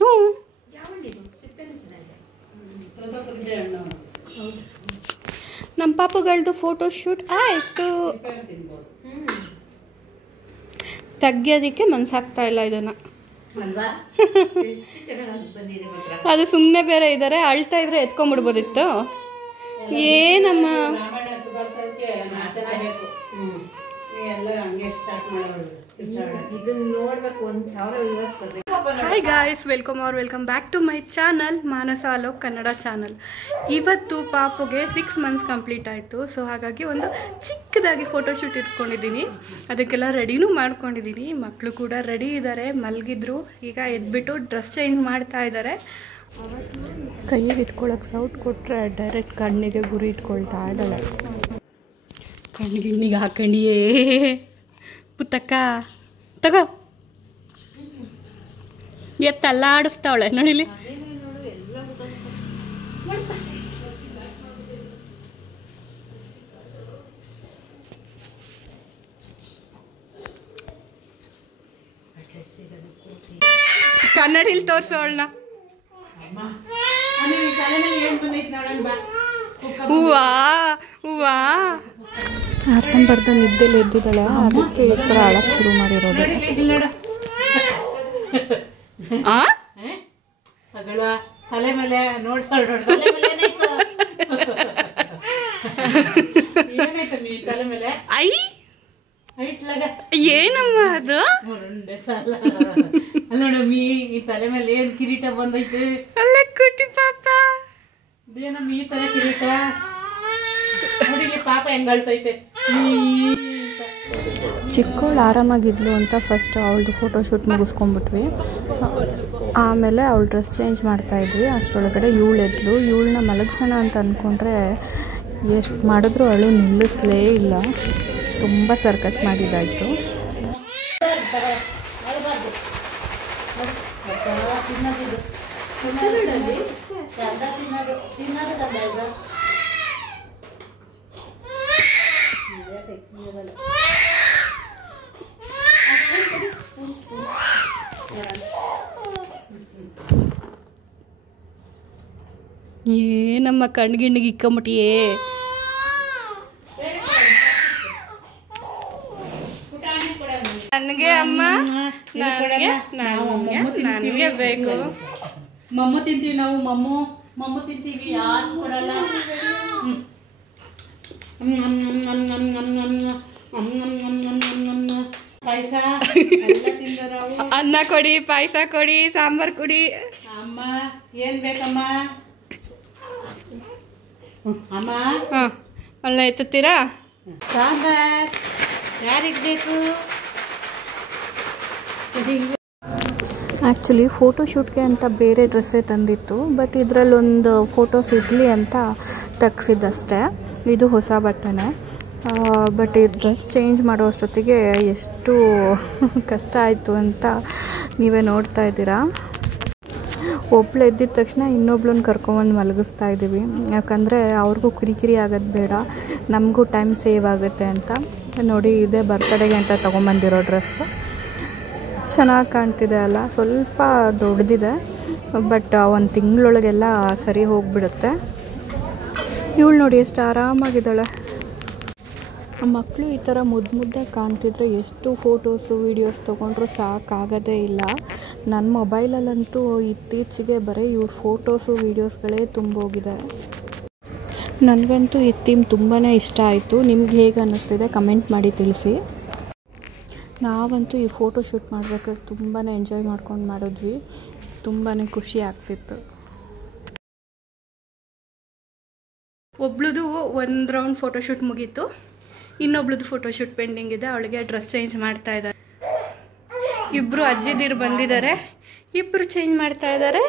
ಹ್ಞೂ ನಮ್ಮ ಪಾಪುಗಳದ್ದು photo shoot ಆಯಿತು. ತೆಗಿಯೋದಕ್ಕೆ ಮನ್ಸಾಗ್ತಾ ಇಲ್ಲ ಇದನ್ನು. ಅದು ಸುಮ್ಮನೆ ಬೇರೆ ಇದ್ದಾರೆ, ಅಳ್ತಾ ಇದ್ರೆ ಎತ್ಕೊಂಡ್ಬಿಡ್ಬೋದಿತ್ತು. ಏನಮ್ಮ hi guys, welcome back to my channel Manasa Alok Kannada channel. ಇವತ್ತು ಪಾಪುಗೆ 6 ಮಂತ್ಸ್ ಕಂಪ್ಲೀಟ್ ಆಯಿತು. ಸೊ ಹಾಗಾಗಿ ಒಂದು ಚಿಕ್ಕದಾಗಿ ಫೋಟೋಶೂಟ್ ಇಟ್ಕೊಂಡಿದ್ದೀನಿ. ಅದಕ್ಕೆಲ್ಲ ರೆಡಿನೂ ಮಾಡ್ಕೊಂಡಿದ್ದೀನಿ. ಮಕ್ಕಳು ಕೂಡ ರೆಡಿ ಇದ್ದಾರೆ, ಮಲಗಿದ್ರು. ಈಗ ಎದ್ಬಿಟ್ಟು ಡ್ರೆಸ್ ಚೇಂಜ್ ಮಾಡ್ತಾ ಇದ್ದಾರೆ. ಕೈಗೆ ಇಟ್ಕೊಳ್ಳೋಕೆ ಸೌಟ್ ಕೊಟ್ಟರೆ ಡೈರೆಕ್ಟ್ ಕಣ್ಣಿಗೆ ಗುರಿ ಇಟ್ಕೊಳ್ತಾ ಇದ್ದಾಳೆ. ಕಣ್ಣಿಗೆ ಹಾಕೊಂಡಿಯೇ ಪುತ್ತಕ್ಕ ತಗೋ ಎತ್ತಲ್ಲ ಆಡಿಸ್ತಾವಳೆ ನೋಡಿಲಿ. ಕನ್ನಡಿಲಿ ತೋರ್ಸೋಳನ್ನ. ಹೂವಾ ಹೂವಾ ಅರ್ಥಂಬರ್ಧ ನಿದ್ದೆಲಿ ಎದ್ದಿದ್ದಾಳೆ. ಅದಕ್ಕೆ ಈ ಥರ ಅಳಕ್ಕೆ ಶುರು ಮಾಡಿರೋದು. ತಲೆ ಮೇಲೆ ಏನಮ್ಮ ಅದು ನೋಡಮ್ಮಿ, ಈ ತಲೆ ಮೇಲೆ ಏನ್ ಕಿರೀಟ ಬಂದೈತೆ. ಅಲ್ಲ ಕುಟಿ ಪಾಪ, ಇದೇನಮ್ಮ ಈ ತರ ಕಿರೀಟ ನೋಡಿಲಿ. ಪಾಪ ಹೆಂಗ್ ಅಳ್ತೈತೆ. ಚಿಕ್ಕವಳು ಆರಾಮಾಗಿದ್ಲು ಅಂತ ಫಸ್ಟ್ ಅವಳದು ಫೋಟೋಶೂಟ್ ಮುಗಿಸ್ಕೊಂಡ್ಬಿಟ್ವಿ. ಆಮೇಲೆ ಅವಳು ಡ್ರೆಸ್ ಚೇಂಜ್ ಮಾಡ್ತಾಯಿದ್ವಿ. ಅಷ್ಟರೊಳಗಡೆ ಇವಳೆದ್ಲು. ಇವಳನ್ನ ಮಲಗಿಸೋಣ ಅಂತ ಅಂದ್ಕೊಂಡ್ರೆ ಎಷ್ಟು ಮಾಡಿದ್ರು ಅವಳು ನಿಲ್ಲಿಸಲೇ ಇಲ್ಲ. ತುಂಬ ಸರ್ಕಸ್ ಮಾಡಿದ್ದಾಯಿತು. ಏನಮ್ಮ ಕಣ್ಗಿಣ್ಣಿಗೆ ಇಕ್ಕಂಬಿಟ್ಟಿಯೇ. ನನಗೆ ಅಮ್ಮ, ನನಗೆ ಬೇಕು. ಮಮ್ಮು ತಿಂತೀವಿ ನಾವು. ಮಮ್ಮು ತಿಂತೀವಿ, ಯಾರು ಕೊಡಲ್ಲ. ಪಾಯಸ ಅನ್ನ ಕೊಡಿ, ಪಾಯಸ ಕೊಡಿ, ಸಾಂಬಾರ್ ಕೊಡಿ. ಅಮ್ಮ ಏನ್ ಬೇಕಮ್ಮ? ಅಮ್ಮ ಅಲ್ಲ ಎತ್ತುತ್ತೀರಾ? ಸಾಂಬಾರ್ ಯಾರಿಗೆ ಬೇಕು? ಆ್ಯಕ್ಚುಲಿ ಫೋಟೋಶೂಟ್ಗೆ ಅಂತ ಬೇರೆ ಡ್ರೆಸ್ಸೇ ತಂದಿತ್ತು. ಬಟ್ ಇದರಲ್ಲೊಂದು ಫೋಟೋಸ್ ಇರಲಿ ಅಂತ ತೆಗ್ಸಿದ್ದಷ್ಟೇ. ಇದು ಹೊಸ ಬಟ್ಟೆನೇ. ಬಟ್ ಈ ಡ್ರೆಸ್ ಚೇಂಜ್ ಮಾಡೋ ಅಷ್ಟೊತ್ತಿಗೆ ಎಷ್ಟು ಕಷ್ಟ ಆಯಿತು ಅಂತ ನೀವೇ ನೋಡ್ತಾ ಇದ್ದೀರಾ. ಒಬ್ಳು ಎದ್ದಿದ ತಕ್ಷಣ ಇನ್ನೊಬ್ಳನ್ನ ಕರ್ಕೊಂಬಂದು ಮಲಗಿಸ್ತಾ ಇದ್ದೀವಿ. ಯಾಕಂದರೆ ಅವ್ರಿಗೂ ಕಿರಿಕಿರಿ ಆಗೋದು ಬೇಡ, ನಮಗೂ ಟೈಮ್ ಸೇವ್ ಆಗುತ್ತೆ ಅಂತ. ನೋಡಿ, ಇದೇ ಬರ್ತಡೆಗೆ ಅಂತ ತೊಗೊಂಬಂದಿರೋ ಡ್ರೆಸ್ಸು. ಚೆನ್ನಾಗಿ ಕಾಣ್ತಿದೆ ಅಲ್ಲ. ಸ್ವಲ್ಪ ದೊಡ್ಡದಿದೆ, ಬಟ್ ಒಂದು ತಿಂಗಳೊಳಗೆಲ್ಲ ಸರಿ ಹೋಗಿಬಿಡುತ್ತೆ. ಇವಳು ನೋಡಿ ಎಷ್ಟು ಆರಾಮಾಗಿದ್ದಾಳೆ. ಮಕ್ಕಳು ಈ ಥರ ಮುದ್ದೆ ಕಾಣ್ತಿದ್ರೆ ಎಷ್ಟು ಫೋಟೋಸು ವೀಡಿಯೋಸ್ ತೊಗೊಂಡ್ರೂ ಸಾಕಾಗೋದೇ ಇಲ್ಲ. ನನ್ನ ಮೊಬೈಲಲ್ಲಂತೂ ಇತ್ತೀಚೆಗೆ ಬರೀ ಇವ್ರ ಫೋಟೋಸು ವೀಡಿಯೋಸ್ಗಳೇ ತುಂಬೋಗಿದೆ. ನನಗಂತೂ ಈ ಥೀಮ್ ತುಂಬಾ ಇಷ್ಟ ಆಯಿತು. ನಿಮ್ಗೆ ಹೇಗೆ ಅನ್ನಿಸ್ತಿದೆ ಕಮೆಂಟ್ ಮಾಡಿ ತಿಳಿಸಿ. ನಾವಂತೂ ಈ ಫೋಟೋ ಶೂಟ್ ಮಾಡಬೇಕಾದ್ರೆ ತುಂಬಾ ಎಂಜಾಯ್ ಮಾಡ್ಕೊಂಡು ಮಾಡಿದ್ವಿ. ತುಂಬಾ ಖುಷಿ ಆಗ್ತಿತ್ತು. ಒಬ್ಳದು ಒಂದು ರೌಂಡ್ ಫೋಟೋಶೂಟ್ ಮುಗೀತು. ಇನ್ನೊಬ್ಳದ್ದು ಫೋಟೋಶೂಟ್ ಪೆಂಡಿಂಗ್ ಇದೆ. ಅವಳಿಗೆ ಡ್ರೆಸ್ ಚೇಂಜ್ ಮಾಡ್ತಾ ಇದ್ದಾರೆ. ಇಬ್ಬರು ಅಜ್ಜಿದಿರು ಬಂದಿದ್ದಾರೆ, ಇಬ್ಬರು ಚೇಂಜ್ ಮಾಡ್ತಾ ಇದ್ದಾರೆ.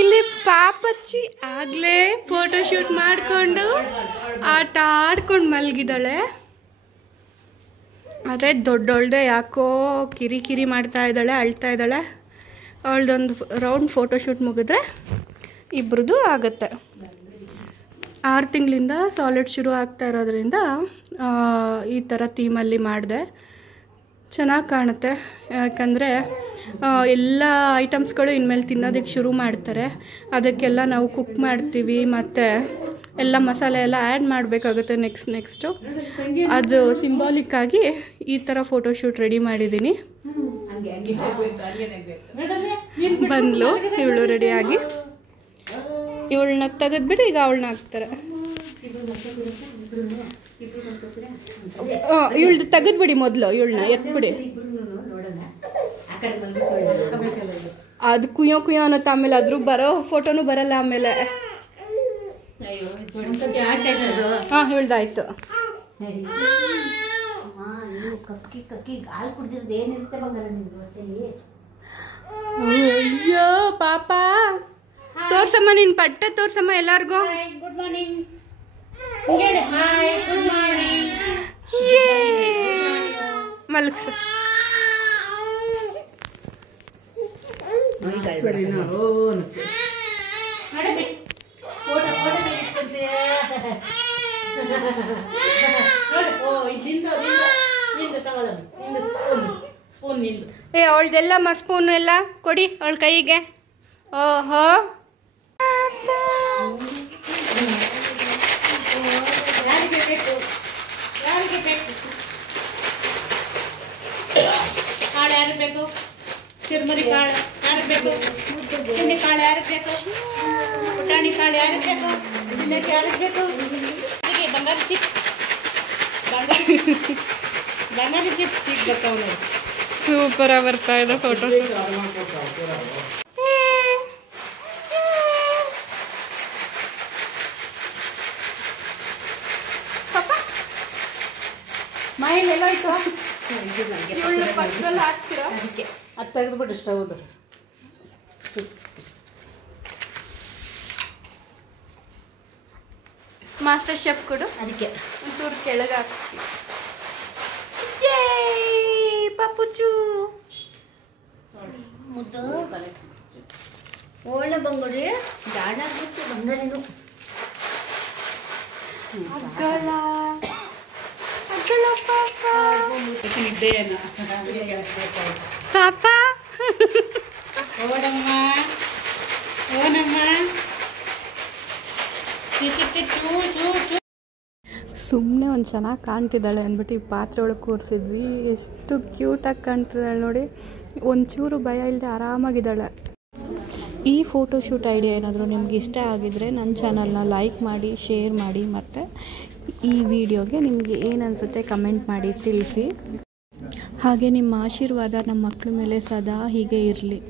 ಇಲ್ಲಿ ಪಾಪಚ್ಚಿ ಆಗಲೇ ಫೋಟೋಶೂಟ್ ಮಾಡಿಕೊಂಡು ಆಟ ಆಡ್ಕೊಂಡು ಮಲಗಿದ್ದಾಳೆ. ಆದರೆ ದೊಡ್ಡವಳ್ದೆ ಯಾಕೋ ಕಿರಿಕಿರಿ ಮಾಡ್ತಾ ಇದ್ದಾಳೆ, ಅಳ್ತಾ ಇದ್ದಾಳೆ. ಅವಳದೊಂದು ರೌಂಡ್ ಫೋಟೋಶೂಟ್ ಮುಗಿದ್ರೆ ಇಬ್ಬರದು ಆಗುತ್ತೆ. 6 ತಿಂಗಳಿಂದ ಸಾಲಿಡ್ ಶುರು ಆಗ್ತಾ ಇರೋದ್ರಿಂದ ಈ ಥರ ಥೀಮಲ್ಲಿ ಮಾಡಿದೆ. ಚೆನ್ನಾಗಿ ಕಾಣುತ್ತೆ. ಯಾಕಂದರೆ ಎಲ್ಲ ಐಟಮ್ಸ್ಗಳು ಇನ್ಮೇಲೆ ತಿನ್ನೋದಕ್ಕೆ ಶುರು ಮಾಡ್ತಾರೆ. ಅದಕ್ಕೆಲ್ಲ ನಾವು ಕುಕ್ ಮಾಡ್ತೀವಿ ಮತ್ತು ಎಲ್ಲ ಮಸಾಲೆ ಎಲ್ಲ ಆ್ಯಡ್ ಮಾಡಬೇಕಾಗುತ್ತೆ ನೆಕ್ಸ್ಟು. ಅದು ಸಿಂಬಾಲಿಕ್ಕಾಗಿ ಈ ಥರ ಫೋಟೋಶೂಟ್ ರೆಡಿ ಮಾಡಿದ್ದೀನಿ. ಬಂದ್ಲು ಇವಳು ರೆಡಿಯಾಗಿ. ಇವಳನ್ನ ತೆಗೆದ್ಬಿಟ್ಟು ಈಗ ಅವಳನ್ನ ಹಾಕ್ತಾರೆ. ಇವಳ್ದು ತೆಗೆದ್ಬಿಡಿ ಮೊದಲು, ಇವಳನ್ನ ಎತ್ಬಿಡಿ. ಅದು ಕುಯ್ಯೋ ಅನ್ನೋದು ಆಮೇಲೆ ಅದ್ರ ಬರೋ ಫೋಟೋನು ಬರಲ್ಲ ಆಮೇಲೆ. ಹಾಂ ಇವಳ್ದಾಯ್ತು. ಅಯ್ಯೋ ಪಾಪ, ತೋರ್ಸಮ್ಮ ನಿನ್ ಬಟ್ಟೆ ತೋರ್ಸಮ್ಮ ಎಲ್ಲಾರ್ಗು. Good morning. Good morning. ಮಲಗ್ಸು. ಏ ಅವಳ್ದೆಲ್ಲಮ್ಮ ಸ್ಪೂನ್ ಎಲ್ಲ ಕೊಡಿ ಅವಳ ಕೈಗೆ. ಓಹೋ ಕಾಳು ಯಾರು ಬೇಕು? ತಿರುಮರಿ ಕಾಳು ಯಾರು ಬೇಕು? ಎಣ್ಣೆ ಕಾಳು ಯಾರು ಬೇಕು? ಪುಟಾಣಿ ಕಾಳು ಯಾರು ಬೇಕು? ದಿನಕ್ಕೆ ಯಾರು ಬೇಕು? ಬಂಗಾರ ಚಿಪ್ಸ್ ಸಿಗ್ಬೇಕು. ಸೂಪರ್ ಆಗಿ ಬರ್ತಾ ಇದೆ ಫೋಟೋ. ಮೈಲ್ ಎಲ್ಲೋಯ್ತು? ಹಾಕ್ತೀರಾ? ಅದಕ್ಕೆ ಅದು ತೆಗೆದುಬಿಟ್ಟು ಸ್ಟವ್ದು. ಮಾಸ್ಟರ್ ಶೆಫ್ ಕೊಡು. ಅದಕ್ಕೆ ಒಂಚೂರು ಕೆಳಗೆ ಹಾಕ್ತಿ. ಪಪ್ಪುಚ್ಚು ಮುದ್ದು ಒಳ್ಳೆ ಬಂಗುಡಿ ಜಾಣ ಬಂದರೇನು ಪಾಪ. ಓಡಮ್ಮ ಓನಮ್ಮ. ಸುಮ್ಮನೆ ಒಂದು ಚೆನ್ನಾಗಿ ಕಾಣ್ತಿದ್ದಾಳೆ ಅಂದ್ಬಿಟ್ಟು ಈ ಪಾತ್ರೆ ಒಳಗೆ ಕೂರಿಸಿದ್ವಿ. ಎಷ್ಟು ಕ್ಯೂಟಾಗಿ ಕಾಣ್ತಿದ್ದಾಳೆ ನೋಡಿ. ಒಂಚೂರು ಭಯ ಇಲ್ಲದೆ ಆರಾಮಾಗಿದ್ದಾಳೆ. ಈ ಫೋಟೋಶೂಟ್ ಐಡಿಯಾ ಏನಾದರೂ ನಿಮ್ಗೆ ಇಷ್ಟ ಆಗಿದರೆ ನನ್ನ ಚಾನಲ್ನ ಲೈಕ್ ಮಾಡಿ, ಶೇರ್ ಮಾಡಿ, ಮತ್ತು ಈ ವಿಡಿಯೋಗೆ ನಿಮಗೆ ಏನು ಅನಿಸುತ್ತೆ ಕಮೆಂಟ್ ಮಾಡಿ ತಿಳಿಸಿ. ಹಾಗೆ ನಿಮ್ಮ ಆಶೀರ್ವಾದ ನಮ್ಮ ಮಕ್ಕಳ ಮೇಲೆ ಸದಾ ಹೀಗೆ ಇರಲಿ.